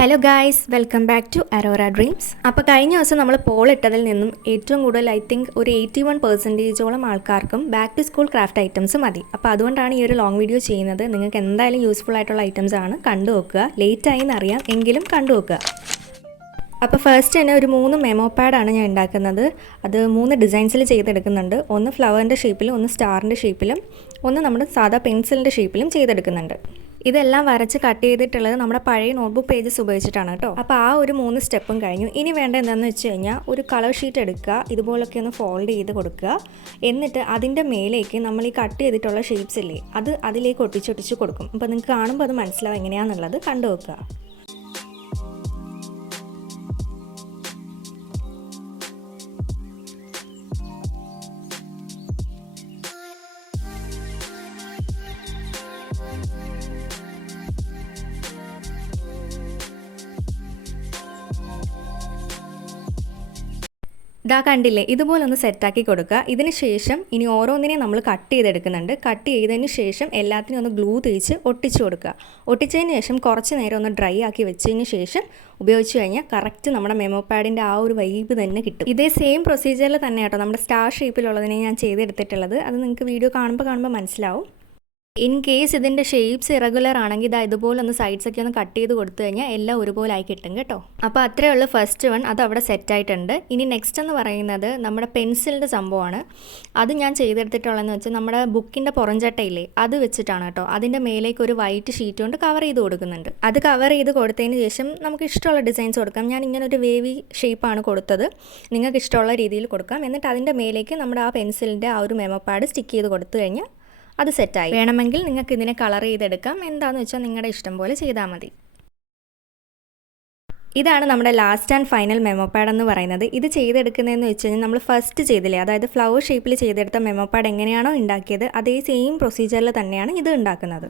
Hello guys, welcome back to Aurora Dreams. അപ്പോൾ കഴിഞ്ഞ ദിവസം നമ്മൾ പോൾ ഇട്ടതിൽ നിന്നും ഏറ്റവും കൂടുതൽ ഐ തിങ്ക് ഒരു 81% ആൾക്കാർക്കും back to school craft items മതി. അപ്പോൾ അതുകൊണ്ടാണ് ഈ ഒരു ലോങ് വീഡിയോ ചെയ്യുന്നത്. നിങ്ങൾക്ക് എന്തായാലും യൂസ്ഫുൾ ആയിട്ടുള്ള ഐറ്റംസ് ആണ്, കണ്ടു നോക്കുക. ലേറ്റായി എന്നറിയാം, എങ്കിലും കണ്ടു നോക്കുക. അപ്പോൾ ഫസ്റ്റ് തന്നെ ഒരു 3 മെമോ പാഡാണ് ഞാൻ ഉണ്ടാക്കുന്നത്. അത് 3 ഡിസൈൻസിൽ ചെയ്തെടുക്കുന്നുണ്ട്. ഒന്ന് ഫ്ലവറിൻ്റെ ഷേപ്പിലും, ഒന്ന് സ്റ്റാറിൻ്റെ ഷേപ്പിലും, ഒന്ന് നമ്മുടെ സാധാ പെൻസിലിൻ്റെ ഷേപ്പിലും ചെയ്തെടുക്കുന്നുണ്ട്. ഇതെല്ലാം വരച്ച് കട്ട് ചെയ്തിട്ടുള്ളത് നമ്മുടെ പഴയ നോട്ട്ബുക്ക് പേജസ് ഉപയോഗിച്ചിട്ടാണ് കേട്ടോ. അപ്പോൾ ആ ഒരു 3 സ്റ്റെപ്പും കഴിഞ്ഞു. ഇനി വേണ്ട എന്താണെന്ന് വെച്ച് കഴിഞ്ഞാൽ ഒരു കളർ ഷീറ്റ് എടുക്കുക, ഇതുപോലൊക്കെ ഒന്ന് ഫോൾഡ് ചെയ്ത് കൊടുക്കുക. എന്നിട്ട് അതിൻ്റെ മേലേക്ക് നമ്മൾ ഈ കട്ട് ചെയ്തിട്ടുള്ള ഷേപ്സ് ഇല്ലേ, അത് അതിലേക്ക് ഒട്ടിച്ചൊട്ടിച്ച് കൊടുക്കും. അപ്പോൾ നിങ്ങൾക്ക് കാണുമ്പോൾ അത് മനസ്സിലാവും എങ്ങനെയാണെന്നുള്ളത് കണ്ടു വെക്കുക. ഇതാ കണ്ടില്ലേ, ഇതുപോലെ ഒന്ന് സെറ്റാക്കി കൊടുക്കുക. ഇതിന് ശേഷം ഇനി ഓരോന്നിനെയും നമ്മൾ കട്ട് ചെയ്തെടുക്കുന്നുണ്ട്. കട്ട് ചെയ്തതിന് ശേഷം എല്ലാത്തിനും ഒന്ന് ഗ്ലൂ തേച്ച് ഒട്ടിച്ചു കൊടുക്കുക. ഒട്ടിച്ചതിന് ശേഷം കുറച്ച് നേരം ഒന്ന് ഡ്രൈ ആക്കി വെച്ചതിന് ശേഷം ഉപയോഗിച്ച് കഴിഞ്ഞാൽ കറക്റ്റ് നമ്മുടെ മെമോ പാഡിൻ്റെ ആ ഒരു വൈബ് തന്നെ കിട്ടും. ഇതേ സെയിം പ്രൊസീജിയറിൽ തന്നെ കേട്ടോ നമ്മുടെ സ്റ്റാർ ഷേപ്പിലുള്ളതിനെ ഞാൻ ചെയ്തെടുത്തിട്ടുള്ളത്. അത് നിങ്ങൾക്ക് വീഡിയോ കാണുമ്പോൾ മനസ്സിലാവും. ഇൻ കേസ് ഇതിൻ്റെ ഷേപ്സ് ഇറഗുലർ ആണെങ്കിൽ ഇതുപോലെ ഒന്ന് സൈഡ്സൊക്കെ ഒന്ന് കട്ട് ചെയ്ത് കൊടുത്തു കഴിഞ്ഞാൽ എല്ലാം ഒരുപോലെ ആയി കിട്ടും കേട്ടോ. അപ്പോൾ അത്രയേ ഉള്ളൂ ഫസ്റ്റ് വൺ, അത് അവിടെ സെറ്റായിട്ടുണ്ട്. ഇനി നെക്സ്റ്റ് എന്ന് പറയുന്നത് നമ്മുടെ പെൻസിലിൻ്റെ സംഭവമാണ്. അത് ഞാൻ ചെയ്തെടുത്തിട്ടുള്ളതെന്ന് വെച്ചാൽ നമ്മുടെ ബുക്കിൻ്റെ പുറംചട്ടയില്ലേ, അത് വെച്ചിട്ടാണ് കേട്ടോ. അതിൻ്റെ മേലേക്ക് ഒരു വൈറ്റ് ഷീറ്റ് കൊണ്ട് കവർ ചെയ്ത് കൊടുക്കുന്നുണ്ട്. അത് കവർ ചെയ്ത് കൊടുത്തതിന് ശേഷം നമുക്ക് ഇഷ്ടമുള്ള ഡിസൈൻസ് കൊടുക്കാം. ഞാൻ ഇങ്ങനെ ഒരു വേവി ഷേപ്പാണ് കൊടുത്തത്. നിങ്ങൾക്ക് ഇഷ്ടമുള്ള രീതിയിൽ കൊടുക്കാം. എന്നിട്ട് അതിൻ്റെ മേലേക്ക് നമ്മുടെ ആ പെൻസിലിൻ്റെ ആ ഒരു മെമോ പാഡ് സ്റ്റിക്ക് ചെയ്ത് കൊടുത്തു കഴിഞ്ഞാൽ അത് സെറ്റായി. വേണമെങ്കിൽ നിങ്ങൾക്ക് ഇതിനെ കളർ ചെയ്തെടുക്കാം. എന്താണെന്ന് വെച്ചാൽ നിങ്ങളുടെ ഇഷ്ടം പോലെ ചെയ്താൽ മതി. ഇതാണ് നമ്മുടെ last and final memo pad എന്ന് പറയുന്നത്. ഇത് ചെയ്തെടുക്കുന്നതെന്ന് വെച്ച് കഴിഞ്ഞാൽ നമ്മൾ ഫസ്റ്റ് ചെയ്തില്ലേ, അതായത് ഫ്ലവർ ഷേപ്പിൽ ചെയ്തെടുത്ത മെമോ പാഡ് എങ്ങനെയാണോ ഉണ്ടാക്കിയത് അതേ സെയിം പ്രൊസീജിയറിൽ തന്നെയാണ് ഇത് ഉണ്ടാക്കുന്നത്.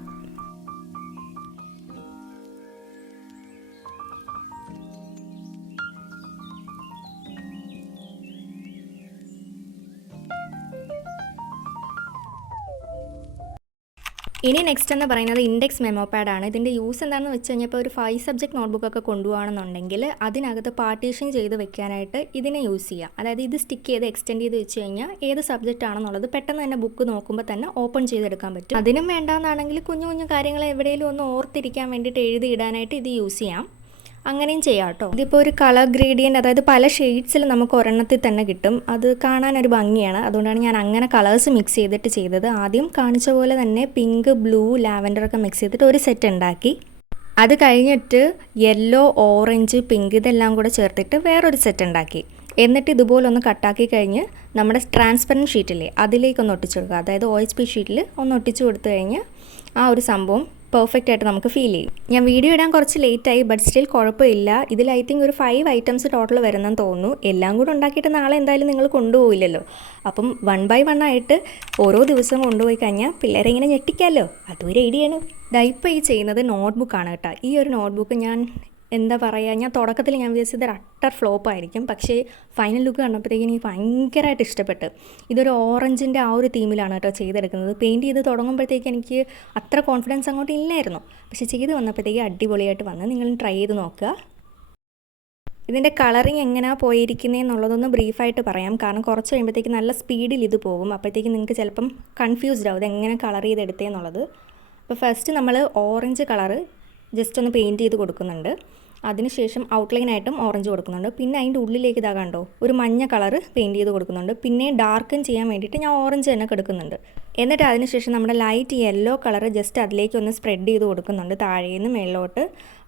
ഇനി നെക്സ്റ്റ് എന്ന് പറയുന്നത് ഇൻഡെക്സ് മെമോ പാഡാണ്. ഇതിൻ്റെ യൂസ് എന്താണെന്ന് വെച്ച് കഴിഞ്ഞാൽ ഇപ്പോൾ ഒരു 5 സബ്ജക്ട് നോട്ട്ബുക്കൊക്കെ കൊണ്ടുപോകണമെന്നുണ്ടെങ്കിൽ അതിനകത്ത് പാർട്ടീഷൻ ചെയ്ത് വെക്കാനായിട്ട് ഇതിനെ യൂസ് ചെയ്യാം. അതായത് ഇത് സ്റ്റിക്ക് ചെയ്ത് എക്സ്റ്റെൻഡ് ചെയ്ത് വെച്ച് കഴിഞ്ഞാൽ ഏത് സബ്ജക്റ്റ് ആണെന്നുള്ളത് പെട്ടെന്ന് തന്നെ ബുക്ക് നോക്കുമ്പോൾ തന്നെ ഓപ്പൺ ചെയ്തെടുക്കാൻ പറ്റും. അതിനും വേണ്ടാന്നാണെങ്കിൽ കുഞ്ഞു കുഞ്ഞു കാര്യങ്ങൾ എവിടെയെങ്കിലും ഒന്ന് ഓർത്തിരിക്കാൻ വേണ്ടിയിട്ട് എഴുതിയിടാനായിട്ട് ഇത് യൂസ് ചെയ്യാം. അങ്ങനെയും ചെയ്യാം കേട്ടോ. ഇതിപ്പോൾ ഒരു കളർ ഗ്രേഡിയൻറ്റ്, അതായത് പല ഷെയ്ഡ്സിൽ നമുക്ക് ഒരെണ്ണത്തിൽ തന്നെ കിട്ടും. അത് കാണാനൊരു ഭംഗിയാണ്. അതുകൊണ്ടാണ് ഞാൻ അങ്ങനെ കളേഴ്സ് മിക്സ് ചെയ്തിട്ട് ചെയ്തത്. ആദ്യം കാണിച്ച പോലെ തന്നെ പിങ്ക്, ബ്ലൂ, ലാവൻഡറൊക്കെ മിക്സ് ചെയ്തിട്ട് ഒരു സെറ്റ് ഉണ്ടാക്കി. അത് കഴിഞ്ഞിട്ട് യെല്ലോ, ഓറഞ്ച്, പിങ്ക് ഇതെല്ലാം കൂടെ ചേർത്തിട്ട് വേറൊരു സെറ്റ് ഉണ്ടാക്കി. എന്നിട്ട് ഇതുപോലെ ഒന്ന് കട്ടാക്കി കഴിഞ്ഞ് നമ്മുടെ ട്രാൻസ്പെറൻറ്റ് ഷീറ്റില്ലേ അതിലേക്കൊന്ന് ഒട്ടിച്ചു കൊടുക്കുക. അതായത് OHP ഷീറ്റിൽ ഒന്ന് ഒട്ടിച്ചു കൊടുത്തു കഴിഞ്ഞാൽ ആ ഒരു സംഭവം പെർഫെക്റ്റ് ആയിട്ട് നമുക്ക് ഫീൽ ചെയ്യും. ഞാൻ വീഡിയോ ഇടാൻ കുറച്ച് ലേറ്റായി, ബട്ട് സ്റ്റിൽ കുഴപ്പമില്ല. ഇതിൽ ഐ തിങ്ക് ഒരു 5 ഐറ്റംസ് ടോട്ടൽ വരുന്നെന്ന് തോന്നുന്നു. എല്ലാം കൂടെ ഉണ്ടാക്കിയിട്ട് നാളെ എന്തായാലും നിങ്ങൾ കൊണ്ടുപോകില്ലല്ലോ. അപ്പം 1 by 1 ആയിട്ട് ഓരോ ദിവസവും കൊണ്ടുപോയി കഴിഞ്ഞാൽ പിള്ളേരെ ഇങ്ങനെ ഞെട്ടിക്കാമല്ലോ. അതൊരു ഐഡിയയാണ്. ഇപ്പോൾ ഈ ചെയ്യുന്നത് നോട്ട്ബുക്കാണ് കേട്ടോ. ഈ ഒരു നോട്ട്ബുക്ക് ഞാൻ എന്താ പറയുക, ഞാൻ തുടക്കത്തിൽ ഞാൻ വിചാരിച്ചത് ഒരു അട്ടർ ഫ്ലോപ്പായിരിക്കും. പക്ഷേ ഫൈനൽ ലുക്ക് കണ്ടപ്പോഴത്തേക്കും എനിക്ക് ഭയങ്കരമായിട്ട് ഇഷ്ടപ്പെട്ട്. ഇതൊരു ഓറഞ്ചിൻ്റെ ആ ഒരു തീമിലാണ് കേട്ടോ ചെയ്തെടുക്കുന്നത്. പെയിൻറ്റ് ചെയ്ത് തുടങ്ങുമ്പോഴത്തേക്ക് എനിക്ക് അത്ര കോൺഫിഡൻസ് അങ്ങോട്ട് ഇല്ലായിരുന്നു. പക്ഷേ ചെയ്ത് വന്നപ്പോഴത്തേക്ക് അടിപൊളിയായിട്ട് വന്ന് നിങ്ങൾ ട്രൈ ചെയ്ത് നോക്കുക. ഇതിൻ്റെ കളറിങ് എങ്ങനെയാണ് പോയിരിക്കുന്നതെന്നുള്ളതൊന്ന് ബ്രീഫായിട്ട് പറയാം. കാരണം കുറച്ച് കഴിയുമ്പോഴത്തേക്ക് നല്ല സ്പീഡിൽ ഇത് പോകും. അപ്പോഴത്തേക്ക് നിങ്ങൾക്ക് ചിലപ്പം കൺഫ്യൂസ്ഡ് ആവും ഇതെങ്ങനെ കളർ ചെയ്തെടുത്തതെന്നുള്ളത്. അപ്പോൾ ഫസ്റ്റ് നമ്മൾ ഓറഞ്ച് കളറ് ജസ്റ്റ് ഒന്ന് പെയിൻറ്റ് ചെയ്ത് കൊടുക്കുന്നുണ്ട്. അതിനുശേഷം ഔട്ട്ലൈനായിട്ടും ഓറഞ്ച് കൊടുക്കുന്നുണ്ട്. പിന്നെ അതിൻ്റെ ഉള്ളിലേക്ക് ഇതാ കണ്ടോ ഒരു മഞ്ഞ കളറ് പെയിൻറ്റ് ചെയ്ത് കൊടുക്കുന്നുണ്ട്. പിന്നെ ഡാർക്കൻ ചെയ്യാൻ വേണ്ടിയിട്ട് ഞാൻ ഓറഞ്ച് തന്നെ കൊടുക്കുന്നുണ്ട്. എന്നിട്ട് അതിനുശേഷം നമ്മുടെ ലൈറ്റ് യെല്ലോ കളറ് ജസ്റ്റ് അതിലേക്ക് ഒന്ന് സ്പ്രെഡ് ചെയ്ത് കൊടുക്കുന്നുണ്ട്, താഴേന്ന് മേളിലോട്ട്.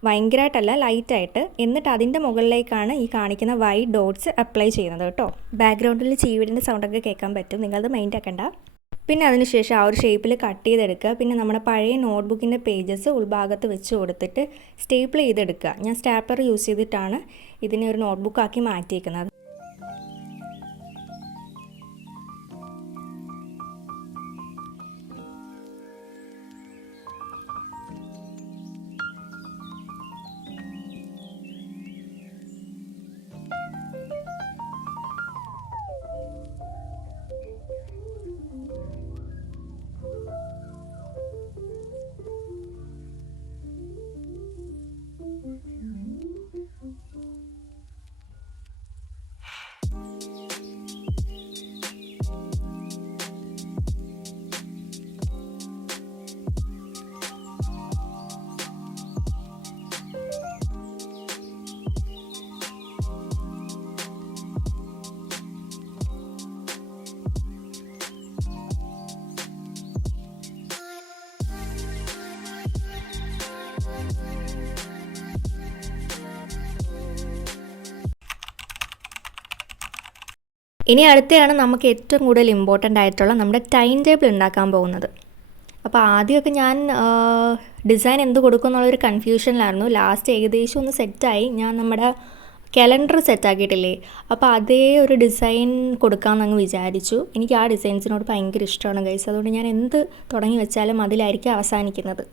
ഭയങ്കരമായിട്ടല്ല, ലൈറ്റായിട്ട്. എന്നിട്ട് അതിൻ്റെ മുകളിലേക്കാണ് ഈ കാണിക്കുന്ന വൈറ്റ് ഡോട്ട്സ് അപ്ലൈ ചെയ്യുന്നത് കേട്ടോ. ബാക്ക്ഗ്രൗണ്ടിൽ ചീവിടിൻ്റെ സൗണ്ടൊക്കെ കേൾക്കാൻ പറ്റും, നിങ്ങളത് മൈൻഡ് ആക്കണ്ട. പിന്നെ അതിനുശേഷം ആ ഒരു ഷേപ്പിൽ കട്ട് ചെയ്തെടുക്കുക. പിന്നെ നമ്മുടെ പഴയ നോട്ട്ബുക്കിൻ്റെ പേജസ് ഉൾഭാഗത്ത് വെച്ച് കൊടുത്തിട്ട് സ്റ്റേപ്പിൾ ചെയ്തെടുക്കുക. ഞാൻ സ്റ്റാപ്ലർ യൂസ് ചെയ്തിട്ടാണ് ഇതിനെ ഒരു നോട്ട്ബുക്കാക്കി മാറ്റിയിരിക്കുന്നത്. ഇനി അടുത്തയാണ് നമുക്ക് ഏറ്റവും കൂടുതൽ ഇമ്പോർട്ടൻ്റ് ആയിട്ടുള്ള നമ്മുടെ ടൈം ടേബിൾ ഉണ്ടാക്കാൻ പോകുന്നത്. അപ്പോൾ ആദ്യമൊക്കെ ഞാൻ ഡിസൈൻ എന്ത് കൊടുക്കും എന്നുള്ളൊരു കൺഫ്യൂഷനിലായിരുന്നു. ലാസ്റ്റ് ഏകദേശം ഒന്ന് സെറ്റായി. ഞാൻ നമ്മുടെ കലണ്ടർ സെറ്റാക്കിയിട്ടില്ലേ, അപ്പോൾ അതേ ഒരു ഡിസൈൻ കൊടുക്കാമെന്നങ്ങ് വിചാരിച്ചു. എനിക്ക് ആ ഡിസൈൻസിനോട് ഭയങ്കര ഇഷ്ടമാണ് ഗൈസ്. അതുകൊണ്ട് ഞാൻ എന്ത് തുടങ്ങി വെച്ചാലും അതിലായിരിക്കും അവസാനിക്കുന്നത്.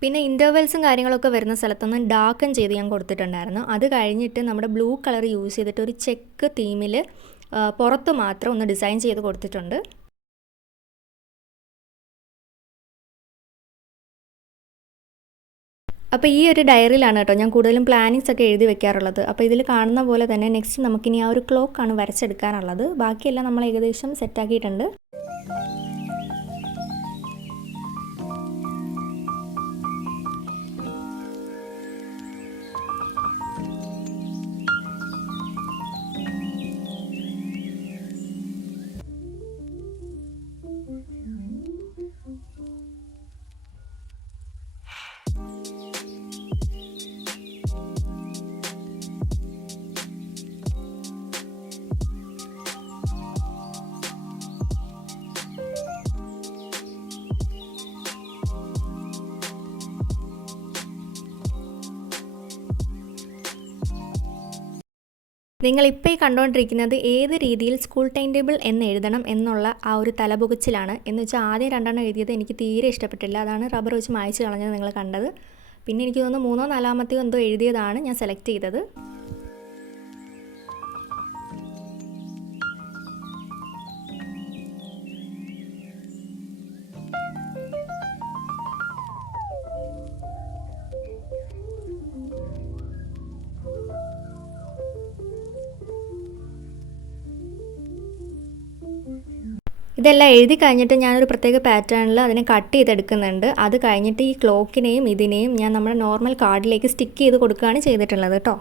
പിന്നെ ഇൻ്റർവെൽസും കാര്യങ്ങളൊക്കെ വരുന്ന സ്ഥലത്തൊന്നും ഡാർക്കൻ ചെയ്ത് ഞാൻ കൊടുത്തിട്ടുണ്ടായിരുന്നു. അത് കഴിഞ്ഞിട്ട് നമ്മുടെ ബ്ലൂ കളർ യൂസ് ചെയ്തിട്ട് ഒരു ചെക്ക് തീമിൽ പുറത്ത് മാത്രം ഒന്ന് ഡിസൈൻ ചെയ്ത് കൊടുത്തിട്ടുണ്ട്. അപ്പോൾ ഈ ഒരു ഡയറിയിലാണ് കേട്ടോ ഞാൻ കൂടുതലും പ്ലാനിങ്സ് ഒക്കെ എഴുതി വെക്കാറുള്ളത്. അപ്പോൾ ഇതിൽ കാണുന്ന പോലെ തന്നെ നെക്സ്റ്റ് നമുക്കിനി ആ ഒരു ക്ലോക്കാണ് വരച്ചെടുക്കാനുള്ളത്. ബാക്കിയെല്ലാം നമ്മൾ ഏകദേശം സെറ്റാക്കിയിട്ടുണ്ട്. നിങ്ങളിപ്പോൾ ഈ കണ്ടുകൊണ്ടിരിക്കുന്നത് ഏത് രീതിയിൽ സ്കൂൾ ടൈം ടേബിൾ എന്ന് എഴുതണം എന്നുള്ള ആ ഒരു തലപുകച്ചിലാണ്. എന്ന് വെച്ചാൽ ആദ്യം 2 എഴുതിയത് എനിക്ക് തീരെ ഇഷ്ടപ്പെട്ടില്ല. അതാണ് റബ്ബർ വെച്ച് മായ്ച്ച് കളഞ്ഞത് നിങ്ങൾ കണ്ടത്. പിന്നെ എനിക്ക് തോന്നുന്നു 3-ഓ 4-മത്തെയോ എന്തോ എഴുതിയതാണ് ഞാൻ സെലക്ട് ചെയ്തത്. ഇതെല്ലാം എഴുതി കഴിഞ്ഞിട്ട് ഞാനൊരു പ്രത്യേക പാറ്റേണിൽ അതിനെ കട്ട് ചെയ്തെടുക്കുന്നുണ്ട്. അത് കഴിഞ്ഞിട്ട് ഈ ക്ലോക്കിനെയും ഇതിനെയും ഞാൻ നമ്മുടെ നോർമൽ കാർഡിലേക്ക് സ്റ്റിക്ക് ചെയ്ത് കൊടുക്കുകയാണ് ചെയ്തിട്ടുള്ളത് കേട്ടോ.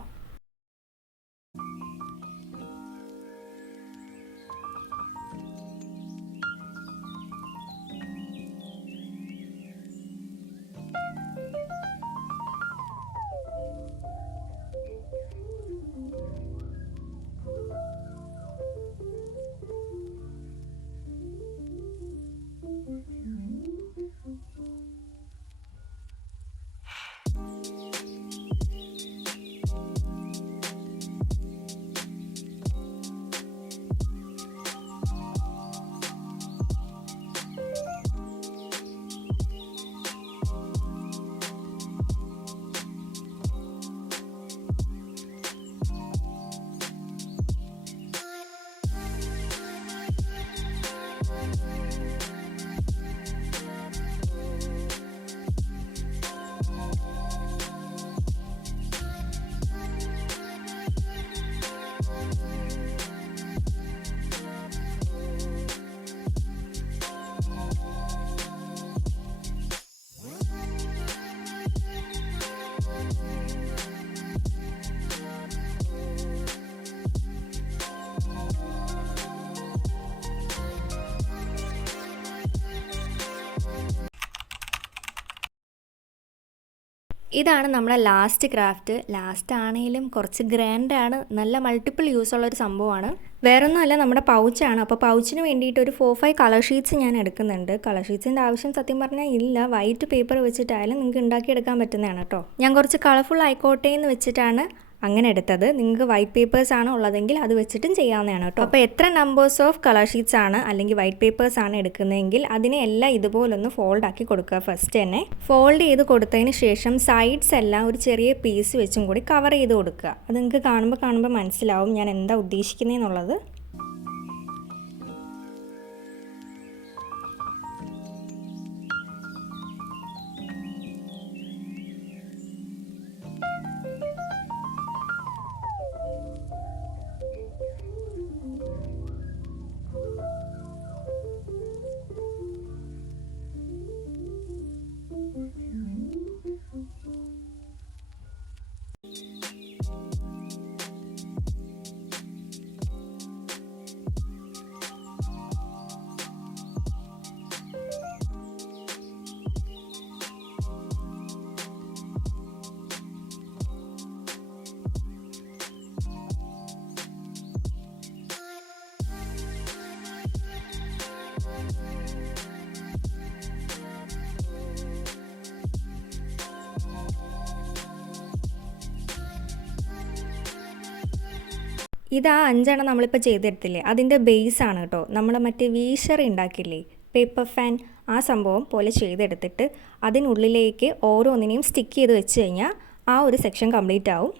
ഇതാണ് നമ്മുടെ ലാസ്റ്റ് ക്രാഫ്റ്റ്. ലാസ്റ്റ് ആണെങ്കിലും കുറച്ച് ഗ്രാൻഡാണ്, നല്ല മൾട്ടിപ്പിൾ യൂസ് ഉള്ളൊരു സംഭവമാണ്. വേറൊന്നുമല്ല, നമ്മുടെ പൗച്ചാണ്. അപ്പോൾ പൗച്ചിന് വേണ്ടിയിട്ട് ഒരു 4-5 കളർ ഷീറ്റ്സ് ഞാൻ എടുക്കുന്നുണ്ട്. കളർ ഷീറ്റ്സിൻ്റെ ആവശ്യം സത്യം പറഞ്ഞാൽ ഇല്ല, വൈറ്റ് പേപ്പർ വെച്ചിട്ടായാലും നിങ്ങൾക്ക് ഉണ്ടാക്കിയെടുക്കാൻ പറ്റുന്നതാണ് കേട്ടോ. ഞാൻ കുറച്ച് കളർഫുൾ ആയിക്കോട്ടെ എന്ന് വെച്ചിട്ടാണ് അങ്ങനെ എടുത്തത്. നിങ്ങൾക്ക് വൈറ്റ് പേപ്പേഴ്സ് ആണ് ഉള്ളതെങ്കിൽ അത് വെച്ചിട്ടും ചെയ്യാവുന്നതാണ് കേട്ടോ. അപ്പോൾ എത്ര നമ്പേഴ്സ് ഓഫ് കളർ ഷീറ്റ്സ് ആണ് അല്ലെങ്കിൽ വൈറ്റ് പേപ്പേഴ്സ് ആണ് എടുക്കുന്നതെങ്കിൽ അതിനെ എല്ലാം ഇതുപോലൊന്ന് ഫോൾഡ് ആക്കി കൊടുക്കുക. ഫസ്റ്റ് തന്നെ ഫോൾഡ് ചെയ്ത് കൊടുത്തതിന് ശേഷം സൈഡ്സ് എല്ലാം ഒരു ചെറിയ പീസ് വെച്ചും കൂടി കവർ ചെയ്ത് കൊടുക്കുക. അത് നിങ്ങൾക്ക് കാണുമ്പോൾ മനസ്സിലാവും ഞാൻ എന്താ ഉദ്ദേശിക്കുന്നതെന്നുള്ളത്. ഇത് ആ 5 നമ്മളിപ്പോൾ ചെയ്തെടുത്തില്ലേ, അതിൻ്റെ ബേസാണ് കേട്ടോ. നമ്മൾ മറ്റേ വീശറി ഉണ്ടാക്കില്ലേ, പേപ്പർ ഫാൻ, ആ സംഭവം പോലെ ചെയ്തെടുത്തിട്ട് അതിനുള്ളിലേക്ക് ഓരോന്നിനെയും സ്റ്റിക്ക് ചെയ്ത് വെച്ച് കഴിഞ്ഞാൽ ആ ഒരു സെക്ഷൻ കംപ്ലീറ്റ് ആവും.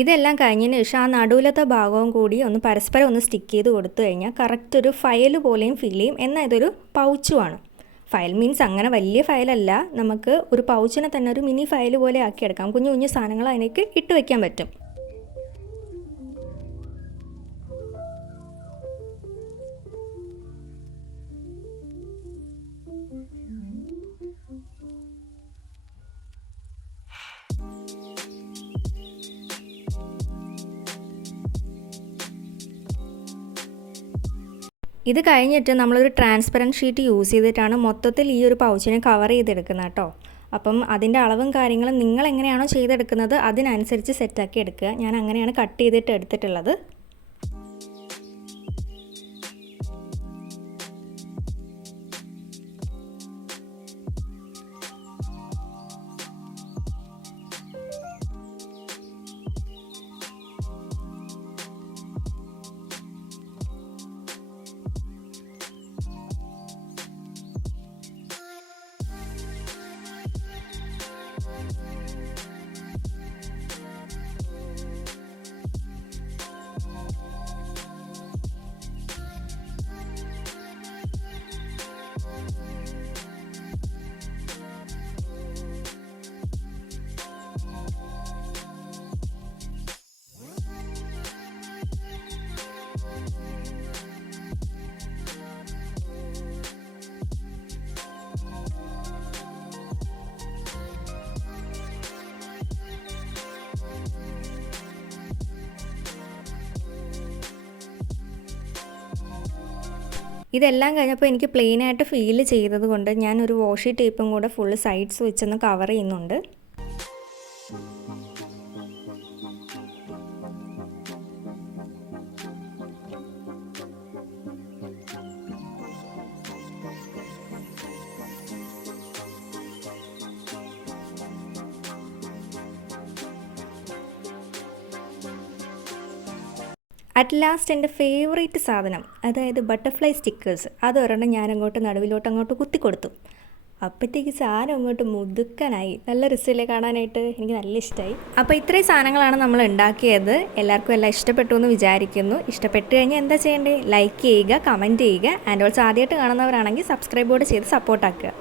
ഇതെല്ലാം കഴിഞ്ഞതിന് ശേഷം ആ നടുവിലത്തെ ഭാഗവും കൂടി ഒന്ന് പരസ്പരം ഒന്ന് സ്റ്റിക്ക് ചെയ്ത് കൊടുത്തു കഴിഞ്ഞാൽ കറക്റ്റ് ഒരു ഫയൽ പോലെയും ഫീൽ ചെയ്യും. എന്നാൽ ഇതൊരു പൗച്ചുമാണ്. ഫയൽ മീൻസ് അങ്ങനെ വലിയ ഫയലല്ല, നമുക്ക് ഒരു പൗച്ചിനെ തന്നെ ഒരു മിനി ഫയൽ പോലെ ആക്കിയെടുക്കാം. കുഞ്ഞു കുഞ്ഞു സാധനങ്ങൾ അതിലേക്ക് ഇട്ട് വയ്ക്കാൻ പറ്റും. ഇത് കഴിഞ്ഞിട്ട് നമ്മളൊരു ട്രാൻസ്പെറൻറ്റ് ഷീറ്റ് യൂസ് ചെയ്തിട്ടാണ് മൊത്തത്തിൽ ഈ ഒരു പൗച്ചിനെ കവർ ചെയ്തെടുക്കുന്നത് കേട്ടോ. അപ്പം അതിൻ്റെ അളവും കാര്യങ്ങളും നിങ്ങൾ എങ്ങനെയാണോ ചെയ്തെടുക്കുന്നത് അതിനനുസരിച്ച് സെറ്റാക്കി എടുക്കുക. ഞാൻ അങ്ങനെയാണ് കട്ട് ചെയ്തിട്ട് എടുത്തിട്ടുള്ളത്. ഇതെല്ലാം കഴിഞ്ഞപ്പോൾ എനിക്ക് പ്ലെയിനായിട്ട് ഫീൽ ചെയ്തത് കൊണ്ട് ഞാനൊരു വാഷി ടേപ്പും കൂടെ ഫുള്ള് സൈഡ്സ് വെച്ചൊന്ന് കവർ ചെയ്യുന്നുണ്ട്. അറ്റ് ലാസ്റ്റ് എൻ്റെ ഫേവറേറ്റ് സാധനം, അതായത് ബട്ടർഫ്ലൈ സ്റ്റിക്കേഴ്സ്, അതൊരെണ്ണം ഞാനങ്ങോട്ട് നടുവിലോട്ട് അങ്ങോട്ട് കുത്തി കൊടുത്തു. അപ്പോഴത്തേക്ക് സാധനം അങ്ങോട്ട് മുതുക്കനായി. നല്ല രസമില്ലേ കാണാനായിട്ട്? എനിക്ക് നല്ല ഇഷ്ടമായി. അപ്പോൾ ഇത്രയും സാധനങ്ങളാണ് നമ്മൾ ഉണ്ടാക്കിയത്. എല്ലാവർക്കും എല്ലാം ഇഷ്ടപ്പെട്ടു എന്ന് വിചാരിക്കുന്നു. ഇഷ്ടപ്പെട്ട് കഴിഞ്ഞാൽ എന്താ ചെയ്യേണ്ടത്? ലൈക്ക് ചെയ്യുക, കമൻറ്റ് ചെയ്യുക. ആൻഡ് ഓൾസോ ആദ്യമായിട്ട് കാണുന്നവരാണെങ്കിൽ സബ്സ്ക്രൈബ് കൂടെ ചെയ്ത് സപ്പോർട്ടാക്കുക.